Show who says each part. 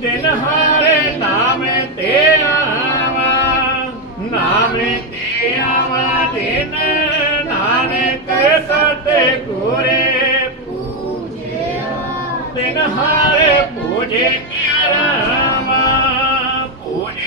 Speaker 1: ਦਿਨ ਹਾਰੇ ਨਾਮੇ ਤੇਰਾ ਵਾ ਨਾਮੇ ਤੇਰਾ ਵਾ ਦਿਨ ਨਾਨਕ ਸਾਡੇ ਗੁਰੇ ਪੂਜਿਆ ਦਿਨ ਹਾਰੇ ਪੂਜੇ